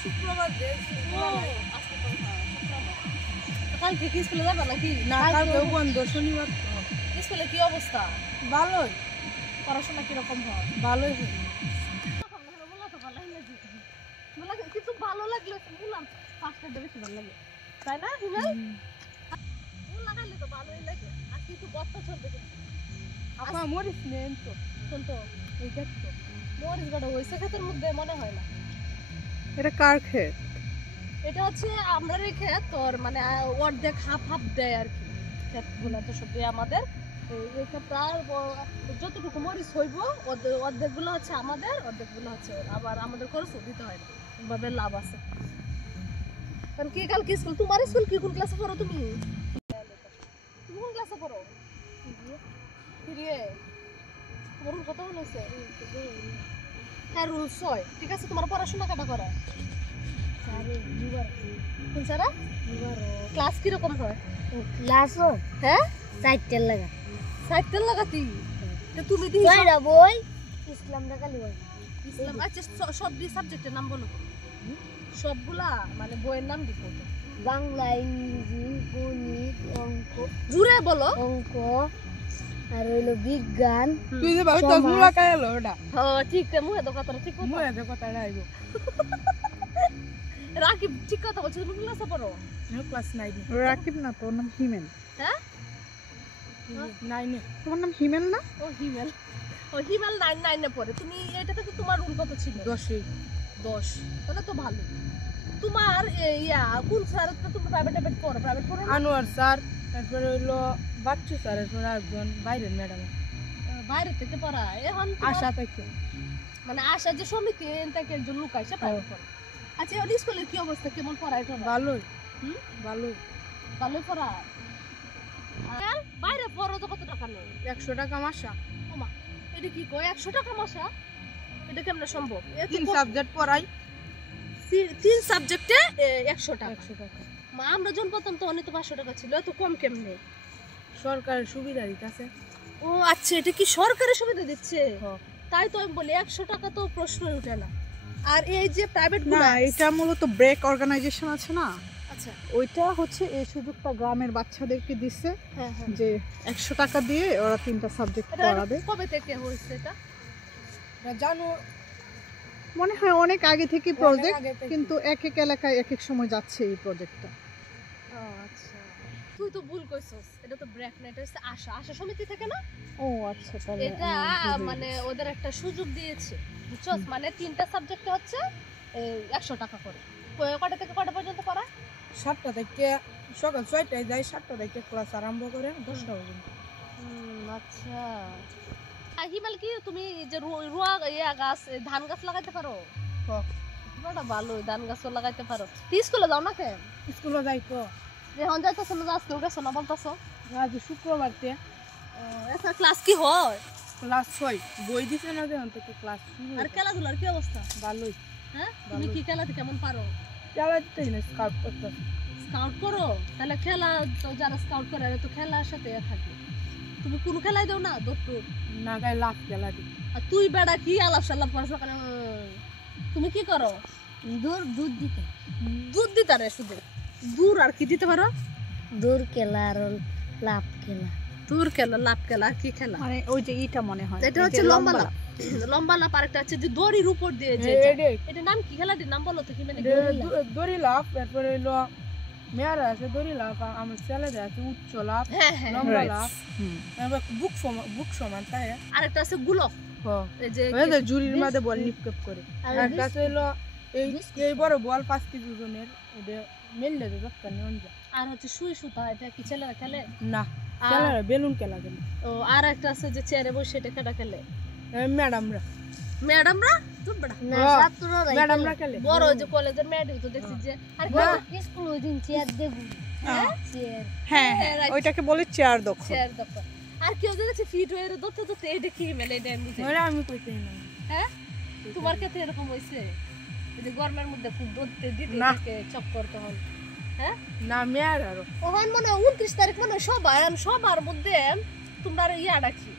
শুক্রবার কালকে কি স্কুলে যাবে নাকি? না, কালকে বন্ধ, শনিবার। স্কুলে কি অবস্থা? ভালোই, পড়াশোনা কিরকম হয়? ভালোই। কিন্তু ভালো লাগলে বললাম ফার্স্টটা বেশি ভালো লাগে, তাই না? হিমেল ফুল লাগাইলে তো ভালোই লাগে। আর কিছু বস্তা চলবে কিন্তু আপা মরিস নেন তো, কোন তো এই দেখ তো, মরিচ গাড়া হয়েছে ক্ষেতের মধ্যে মনে হয় না। এটা কার ক্ষেত? এটা হচ্ছে আমরা রেখে তোর মানে অর্ধেক হাফ হাফ দেয় আর কি। ক্ষেতগুলো তো সবই আমাদের। এই ক্ষেতটা যতটুকু মরিচ হইব অর্ধেকগুলো হচ্ছে আমাদের, অর্ধেকগুলো হচ্ছে ওর। আবার আমাদের খরচও দিতে হয় না, এভাবে লাভ আছে। কারণ কি কালকে স্কুল, তোমার স্কুল কি কোন ক্লাসে পড়ো তুমি? তুমি কোন ক্লাসে পড়ো? তোমার রুল কত হয়েছে? হ্যাঁ রুল 6। ঠিক আছে, তোমার পড়াশোনা কাটা করা কোন সারা ক্লাস কিরকম হয়? ক্লাস হ্যাঁ 4টা লাগা সাইকেল লাগাতি তো তুমি দি কয়টা বই ইসলাম রাখালি বই ইসলাম। আচ্ছা সব সাবজেক্টের নাম বলো, সবগুলা মানে বইয়ের নাম দিও। বাংলা, ইংরেজি, গণিত, অঙ্ক, জুড়ে বলো। অঙ্ক আর হইলো বিজ্ঞান। তুই যে ভাবি তো মুলা কায়লো ওটা। হ্যাঁ ঠিক আছে, মুহে তো কথা ঠিক কথা। মুলা যে কথা রাইবো। রাকিব ঠিক কথা বলছো। তুমি ক্লাসে পড়ো? আমি ক্লাস 9 এ। রাকিব না, তোর নাম হিমেল। হ্যাঁ 9 এ। তোমার নাম হিমেল না? ও হিমেল, ও হিমেল 9 এ পড়ে। তুমি এটাতে তো তোমার রুল কত ছিল? 10। তাহলে তো ভালো। তোমার ইয়া কোন স্যার তুমি প্রাইভেট পড়ো? প্রাইভেট পড়ো আনোয়ার স্যার, তারপরে হলো বাচ্চু স্যার, এরপর একজন বাইরের ম্যাডাম বাইরে থেকে পড়ায়। এখন আশা থেকে, মানে আশা যে সমিতি থেকে একজন লোক আসে প্রাইভেট পড়ে। আচ্ছা ওর স্কুলের কি অবস্থা, কেমন পড়ায়? ভালোই হুম ভালোই। ভালোই পড়ায়। আর বাইরে পড়ো তো কত টাকা নেই? 100 টাকা মাসা। ওমা এটা কি কয় 100 টাকা মাসা? এটা কেমনে সম্ভব? 3 সাবজেক্ট পড়াই, 3 সাবজেক্টে 100 টাকা। 100 টাকা। মা আমরা যখন প্রথম তো অনেক 500 টাকা ছিল, এত কম কেমনে? সরকারের সুবিধা দিতেছে। ও আচ্ছা, এটা কি সরকারি সুবিধা দিচ্ছে? হ্যাঁ। তাই তো আমি বলি 100 টাকা তো প্রশ্নই উঠে না। আর এই যে প্রাইভেট না, এটা মূলত ব্রেক অর্গানাইজেশন আছে না, আচ্ছা ওইটা হচ্ছে এই সুযোগটা গ্রামের বাচ্চাদেরকে দিচ্ছে হ্যাঁ হ্যাঁ, যে 100 টাকা দিয়ে ওরা 3টা সাবজেক্ট এটা পড়াবে। কবে থেকে হয়েছে এটা? জানো, মনে হয় অনেক আগে থেকে অনেক প্রজেক্ট, আগে থেকে। কিন্তু এক এক এলাকায় এক এক সময় যাচ্ছে এই প্রজেক্টটা। ও আচ্ছা, তুই তো ভুল কইছস। এটা তো ব্রেক না, এটা হচ্ছে আশা সমিতি থেকে না? ও আচ্ছা, তাহলে এটা মানে ওদের একটা সুযোগ দিয়েছে, বুঝছস? মানে 3টা সাবজেক্টে হচ্ছে 100 টাকা করে। কয়টা থেকে কয়টা পর্যন্ত পড়ায়? 7টা থেকে সকাল 6টায় যাই, 7টা থেকে ক্লাস আরম্ভ করে 10টা পর্যন্ত। আচ্ছা হিমাল কি তুমি যে রুয়া ইয়া গাছ, ধান গাছ লাগাইতে পারো? বড় ভালো, ধান গাছও লাগাইতে পারো। তুই স্কুলে যাও না কেন? স্কুলে যাই তো, এখন যাইতেছ না, আজকেও গেছো না বলতেছো? আজ শুক্রবার তে আচ্ছা ক্লাস কি হয়? ক্লাস 6 বই দিছে না, যে অন্তত ক্লাস শুরু। আর খেলাধুলার কি অবস্থা? ভালোই। হ্যাঁ তুমি কি খেলাতে কেমন পারো? চালাতেই না, স্কাউট করতে। স্কাউট করো? তাহলে খেলা তো যারা স্কাউট করে এরা তো খেলার সাথে থাকে। তুমি কোন খেলায় দাও না? দৌড় না গায়ে লাভ খেলা দি। আর তুই বেড়া কি আলাপ সালাপ করছ কেন? তুমি কি করো? দুধ দিতে দুধ দিতে রে শুধু? দূর আর কি দিতে পারো? দূর খেলা আর লাভ খেলা। দূর খেলা, লাভ খেলা, কি খেলা? মানে ওই যে ইটা মনে হয় এটা হচ্ছে লম্বা লাভ। লম্বা লাভ আরেকটা আছে যে দড়ির উপর দিয়ে যে এটা নাম কি খেলাটির নাম বলো তো? কি মানে দড়ি লাভ, তারপরে হলো মেয়ারা আছে দড়ি লাভ, আমার ছেলেদের আছে উচ্চ লাভ, হ্যাঁ হ্যাঁ, লম্বা লাভ, এবার বুক সমান তাই। আরেকটা আছে গুলক, এই যে ওই যে জুরির মধ্যে বল নিক্ষেপ করে। আর কাছে হলো এই বড় বল 5 কেজি ওজনের, এটা মেললে তো দরকার নেই অঞ্জা। আর হচ্ছে সুই সুতা, এটা কি ছেলেরা খেলে না, ছেলেরা বেলুন খেলা খেলে। ও আর একটা আছে যে চেয়ারে বসে এটা কেটা খেলে? ম্যাডামরা। ম্যাডামরা? তুমি বড় না ছাত্ররা ম্যাডামরা খেলে। বড় যে কলেজের ম্যাডাম তো দেখছি যে। আর স্কুল ওই দিন চেয়ার দেবো। চেয়ার হ্যাঁ হ্যাঁ, ওইটাকে বলে চেয়ার দখল। চেয়ার দখল। আর কেউ দেখছি ফিট হয়ে দৌড়তে দৌড়তে এটা কি মেলে? এটা আমি বুঝি ওরা আমি কইতেই না। হ্যাঁ তোমার ক্ষেত্রে এরকম হয়েছে? এই যে গরমের মধ্যে খুব দৌড়তে দিতে না। থাকে চক্কর তখন? হ্যাঁ না মেয়ার আরো ওখান মনে হয় 29 তারিখ মনে হয় সবার মধ্যে তোমরা ইয়া ডাকি।